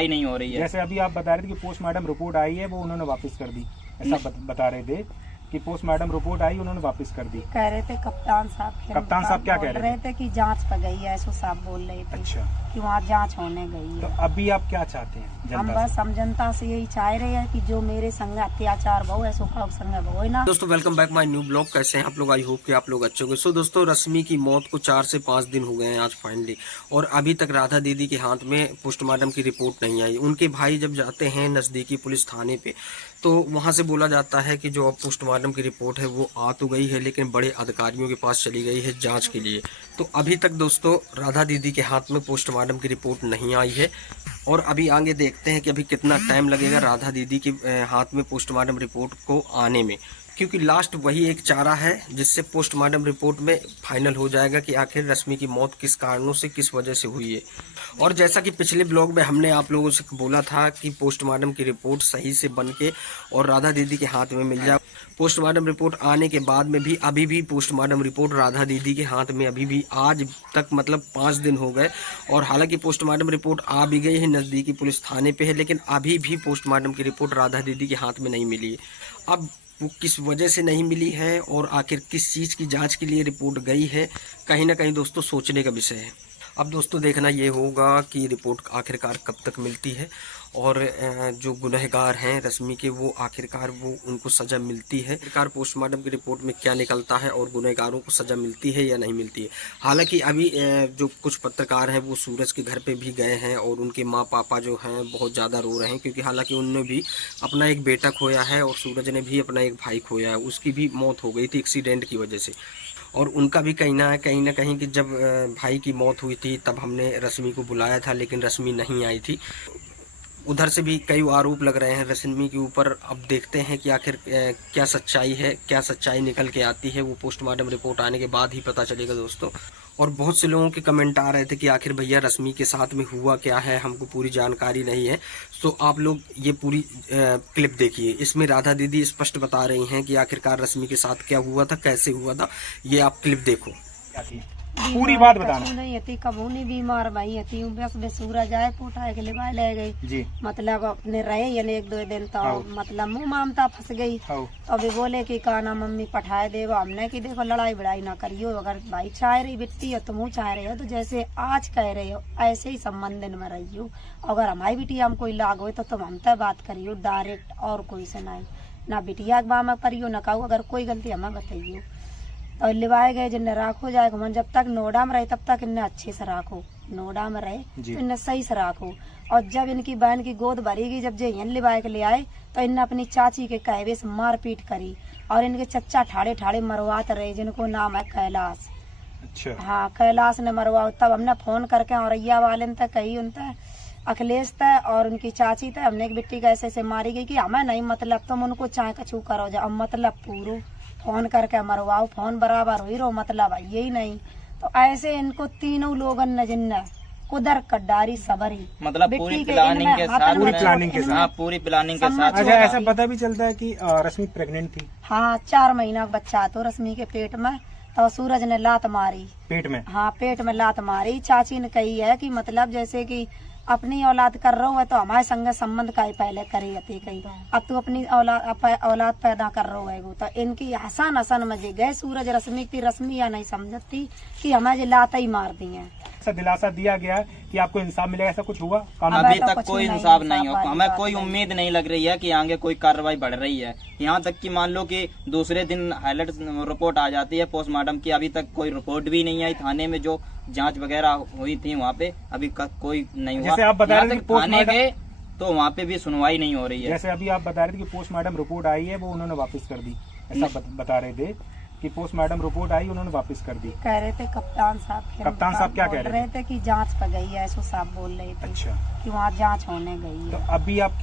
सुनवाई नहीं हो रही है। जैसे अभी आप बता रहे थे कि पोस्टमार्टम रिपोर्ट आई है, वो उन्होंने वापस कर दी, ऐसा बता रहे थे कि पोस्टमार्टम रिपोर्ट आई, उन्होंने वापस कर दी। कह रहे थे कप्तान साहब, कप्तान साहब क्या कह रहे थे कि जांच पर गई है, ऐसा साहब बोल रहे थे। अच्छा, कि वहाँ जांच होने गई तो है। अभी आप क्या चाहते हैं? हम जनता से यही चाह रहे हैं कि जो मेरे संग अत्याचार बहु है, सो संग बहु है ना। दोस्तों welcome back my new blog. कैसे हैं आप लोग? आई होप कि आप लोग अच्छे होंगे। सो दोस्तों, रश्मि की मौत को 4 से 5 दिन हो गए हैं आज फाइनली, और अभी तक राधा दीदी के हाथ में पोस्टमार्टम की रिपोर्ट नहीं आई। उनके भाई जब जाते हैं नज़दीकी पुलिस थाने पे, तो वहां से बोला जाता है कि जो अब पोस्टमार्टम की रिपोर्ट है वो आ तो गई है, लेकिन बड़े अधिकारियों के पास चली गई है जांच के लिए। तो अभी तक दोस्तों राधा दीदी के हाथ में पोस्टमार्टम की रिपोर्ट नहीं आई है, और अभी आगे देखते हैं कि अभी कितना टाइम लगेगा राधा दीदी के हाथ में पोस्टमार्टम रिपोर्ट को आने में, क्योंकि लास्ट वही एक चारा है जिससे पोस्टमार्टम रिपोर्ट में फाइनल हो जाएगा कि आखिर रश्मि की मौत किस कारणों से, किस वजह से हुई है। और जैसा कि पिछले ब्लॉग में हमने आप लोगों से बोला था कि पोस्टमार्टम की रिपोर्ट सही से बन के और राधा दीदी के हाथ में मिल जाए। पोस्टमार्टम रिपोर्ट आने के बाद में भी अभी भी पोस्टमार्टम रिपोर्ट राधा दीदी के हाथ में अभी भी आज तक मतलब 5 दिन हो गए, और हालांकि पोस्टमार्टम रिपोर्ट आ भी गई है, नज़दीकी पुलिस थाने पे है, लेकिन अभी भी पोस्टमार्टम की रिपोर्ट राधा दीदी के हाथ में नहीं मिली है। अब वो किस वजह से नहीं मिली है और आखिर किस चीज़ की जांच के लिए रिपोर्ट गई है, कहीं ना कहीं दोस्तों सोचने का विषय है। अब दोस्तों देखना ये होगा कि रिपोर्ट आखिरकार कब तक मिलती है, और जो गुनहगार हैं रश्मि के वो आखिरकार वो उनको सज़ा मिलती है। आखिरकार पोस्टमार्टम की रिपोर्ट में क्या निकलता है और गुनहगारों को सज़ा मिलती है या नहीं मिलती है। हालांकि अभी जो कुछ पत्रकार हैं वो सूरज के घर पे भी गए हैं, और उनके माँ पापा जो हैं बहुत ज़्यादा रो रहे हैं, क्योंकि हालांकि उन्होंने भी अपना एक बेटा खोया है और सूरज ने भी अपना एक भाई खोया है। उसकी भी मौत हो गई थी एक्सीडेंट की वजह से, और उनका भी कहीं ना कहीं कि जब भाई की मौत हुई थी तब हमने रश्मि को बुलाया था, लेकिन रश्मि नहीं आई थी। उधर से भी कई आरोप लग रहे हैं रश्मि के ऊपर। अब देखते हैं कि आखिर क्या सच्चाई है, क्या सच्चाई निकल के आती है, वो पोस्टमार्टम रिपोर्ट आने के बाद ही पता चलेगा दोस्तों। और बहुत से लोगों के कमेंट आ रहे थे कि आखिर भैया रश्मि के साथ में हुआ क्या है, हमको पूरी जानकारी नहीं है। तो आप लोग ये पूरी क्लिप देखिए, इसमें राधा दीदी स्पष्ट बता रही हैं कि आखिरकार रश्मि के साथ क्या हुआ था, कैसे हुआ था। ये आप क्लिप देखो, पूरी बात बताना। नहीं थी, कबू नहीं बीमार भाई थी, बस सूरज आए पोटा के लिए ले गई जी। मतलब अपने रहे यानी 1-2 दिन, तो मतलब मुँह मामता फंस गई। तो अभी बोले कि कहना मम्मी पठाए देगा, हमने कि देखो लड़ाई बड़ाई ना करियो, अगर भाई चाह रही बिट्टी है तो मुँह चाह रहे हो, तो जैसे आज कह रहे हो ऐसे ही संबंध में रहियो। अगर हमारी बिटिया हम कोई लाग हो तो तुम हमसे बात करियो डायरेक्ट, और कोई से नहीं ना बिटिया के बामा करियो ना कहू, अगर कोई गलती हमें बताइयो। और लिवाए गए जिन्हें राखो जाए मन, जब तक नोडा में रहे तब तक इन्हें अच्छे से राखो, नोडा में रहे तो इन्हें सही से राखो। और जब इनकी बहन की गोद भरेगी, जब जे लिवाए के ले आए, तो इन्हें अपनी चाची के कहवे से मारपीट करी, और इनके चच्चा ठाड़े ठाड़े मरवाते रहे, जिनको नाम है कैलाश। अच्छा। हाँ, कैलाश ने मरवाओ। तब हमने फोन करके औरैया वाले ने कही उनते अखिलेश तय और उनकी चाची तय, हमने एक बिट्टी कैसे से मारी गई कि हमें नहीं मतलब, तुम उनको चाहे कछू करो जाओ, मतलब पूरो फोन करके मरवाओ, फोन बराबर हुई रो मतलब यही नहीं। तो ऐसे इनको तीनों लोगन ने जिन्ना कुदर कड्डारी सबरी, मतलब पूरी प्लानिंग के साथ, पूरी प्लानिंग के साथ, पूरी प्लानिंग के साथ। अच्छा, ऐसा पता भी चलता है कि रश्मि प्रेग्नेंट थी? हाँ, 4 महीना का बच्चा तो रश्मि के पेट में, तो सूरज ने लात मारी पेट में। हाँ, पेट में लात मारी। चाची ने कही है कि मतलब जैसे कि अपनी औलाद कर रहा है तो हमारे संग संबंध का ही पहले करी जाती कही, अब तू अपनी औलाद पैदा कर रहा है। वो तो इनकी हसन हसन मजे गए सूरज रश्मि की, रश्मि या नहीं समझती कि हमें जो लात ही मार दी है। ऐसा दिलासा दिया गया कि आपको इंसाफ मिलेगा, ऐसा कुछ हुआ? अभी तक कोई इंसाफ नहीं हो, हमें कोई उम्मीद नहीं लग रही है कि आगे कोई कार्रवाई बढ़ रही है। यहाँ तक कि मान लो कि दूसरे दिन हाईलाइट रिपोर्ट आ जाती है पोस्टमार्टम की, अभी तक कोई रिपोर्ट भी नहीं आई थाने में। जो जांच वगैरह हुई थी वहाँ पे अभी कोई नहीं हुआ। जैसे आप बता रहे थे थाने गए तो वहाँ पे भी सुनवाई नहीं हो रही है। जैसे अभी आप बता रहे थे कि पोस्टमार्टम रिपोर्ट आई है, वो उन्होंने वापस कर दी, ऐसा बता रहे थे कि पोस्टमार्टम रिपोर्ट आई, उन्होंने वापस कर दी। कह रहे थे कप्तान साहब, कप्तान साहब क्या कह रहे थे कि जांच पर गई है, ऐसा साहब बोल रहे थे। अच्छा, कि वहाँ जांच होने गई है। तो अभी आप